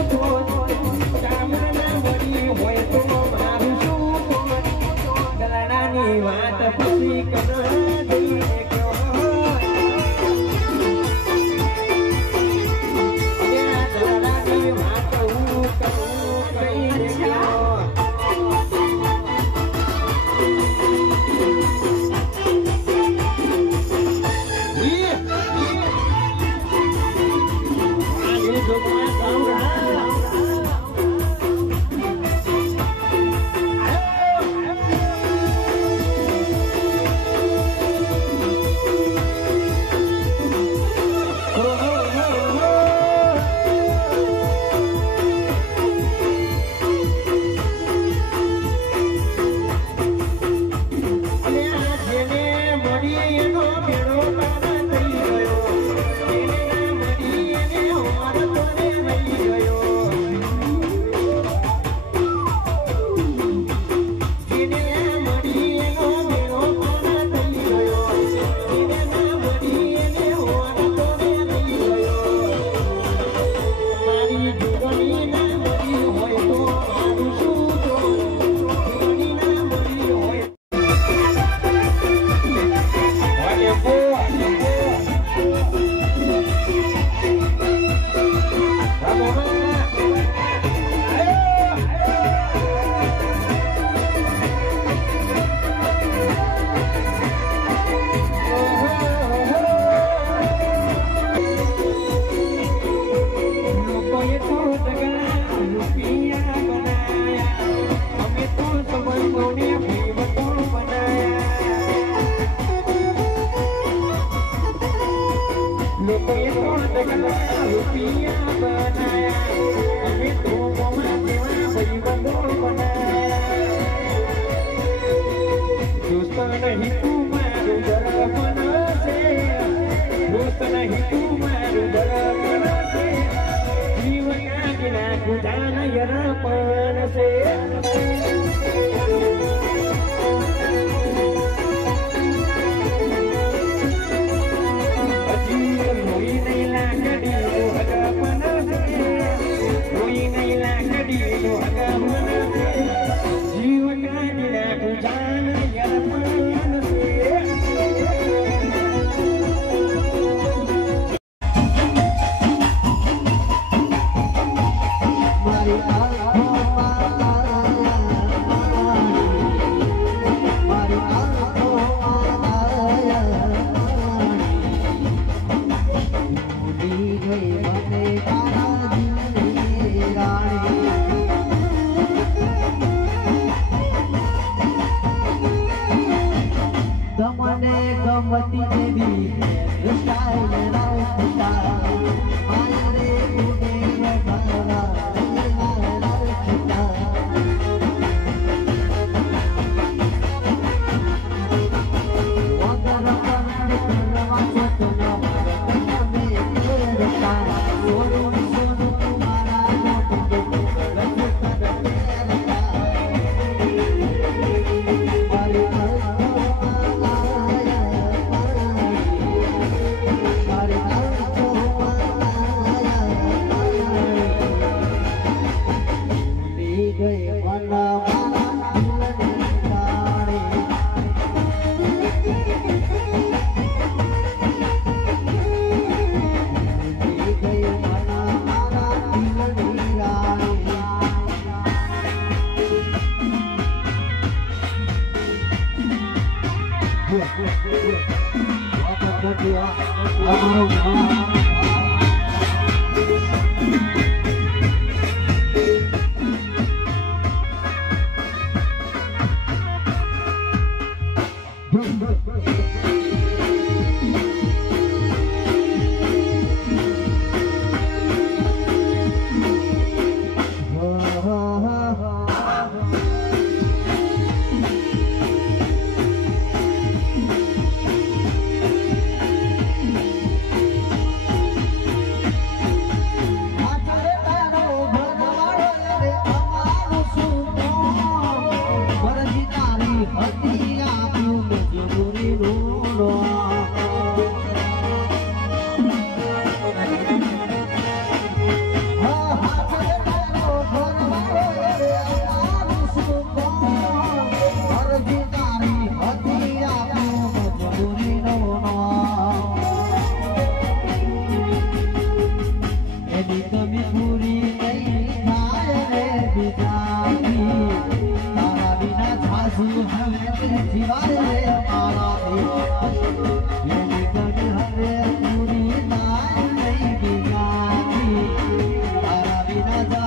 Bye.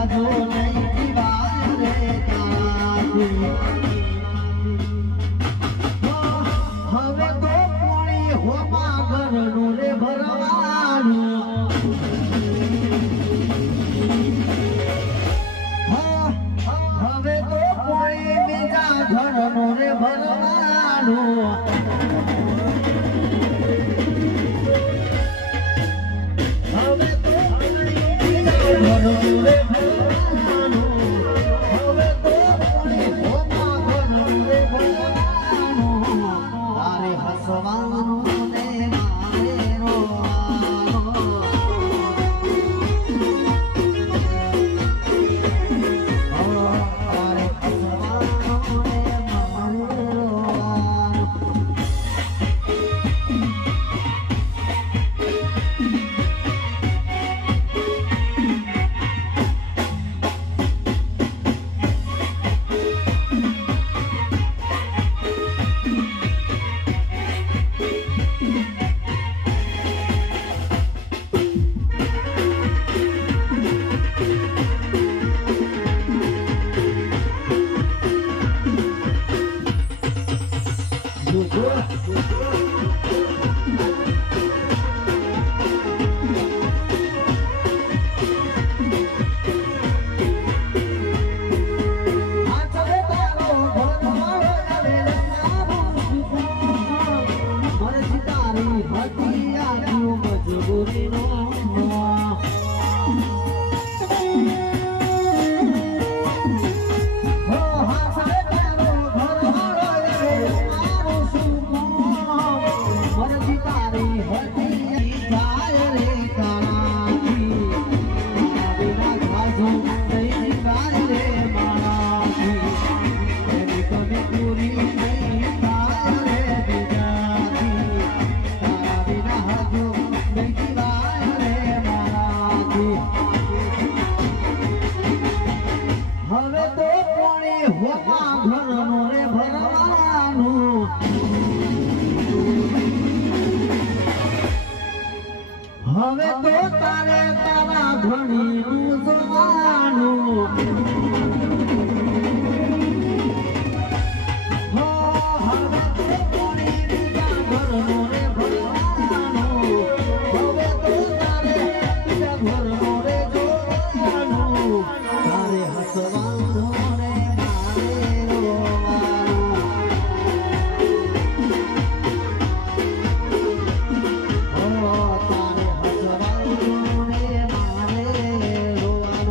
ખાધો નહીં પીવાય રે તારાથી હવે તો કોણી હોમા ઘરનું રે ભરવાનું હવે તો કોણી બીજા ઘરનું રે ભરવાનું હવે તો કોણી બીજા ઘરનું રે ભરવાનું હવે તો કોણી હોમા ઘરનું રે ભરવાનું તારે હસવાનું ને મારે રોવાનું તારે હસવાનું ને મારે રોવાનું હવે તો કોણી હોમા ઘરનું રે ભરવાનું હવે તો તારે તારા ધણીનું જોવાનું હવે તો કોણી બીજા ઘરનું રે ભરવાનું હવે તો તારે બીજા ઘરનું રે જોવાનું તારે હસવાનું ને મારે રોવાનું તારે હસવાનું ને મારે રોવાનું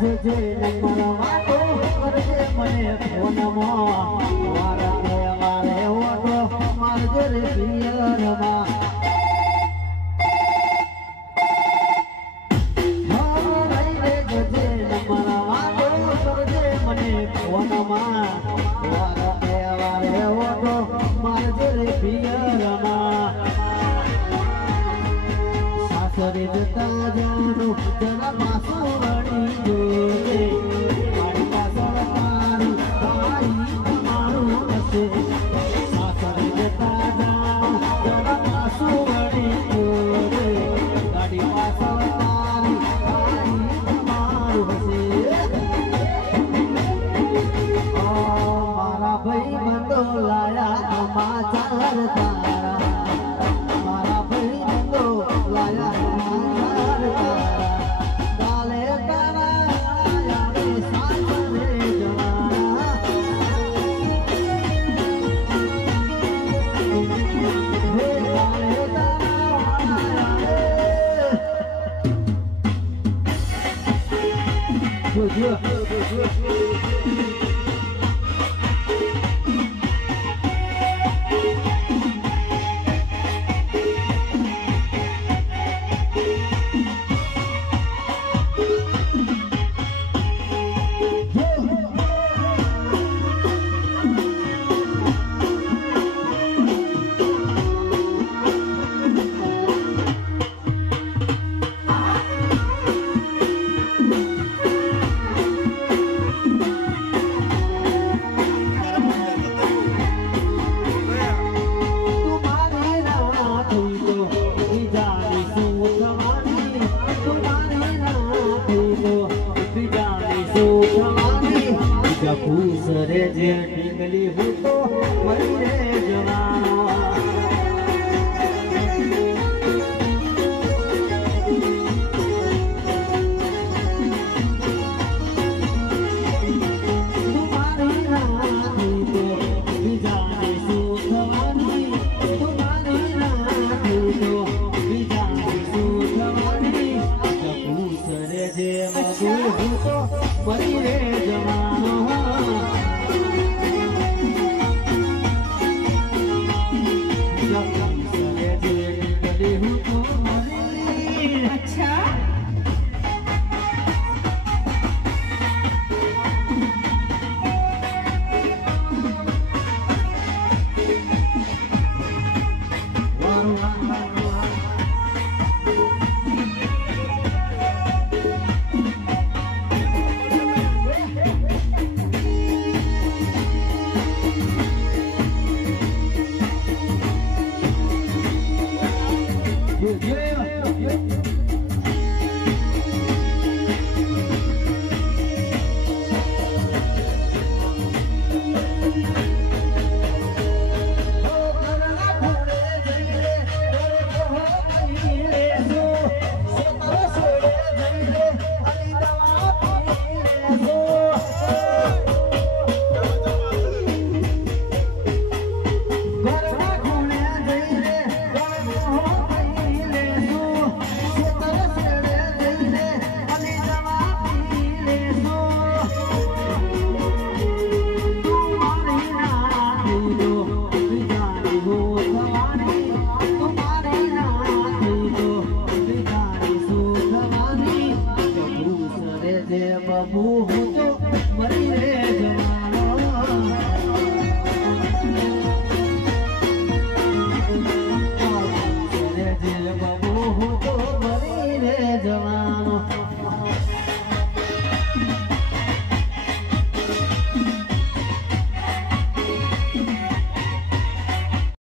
જોજે નંબર વાતો કરજે મને ફોનમાં મારા મારે ઓટો મારજે રે પિયરમાં સાસરે જતા જાનું જરા પાછું વળી જોજે મારી પાછળ તારું ભાઈ તમારું હશે સાસરે જતા જાનું જરા પાછું વળી જોજે ગાડી પાછળ તારું ભાઈ તમારું હશે મારા ભાઈ બંધો લાયા સમાચાર તારા મારા ભાઈ બંધો લાયા પૂસરે જે ટીંગલી હું તો મરીને જવાનો તુમારી રાતી તો બીજાને શું થવાની તુમારી રાતી તો બીજાને શું થવાની પૂસરે જે મરી હું તો મરીને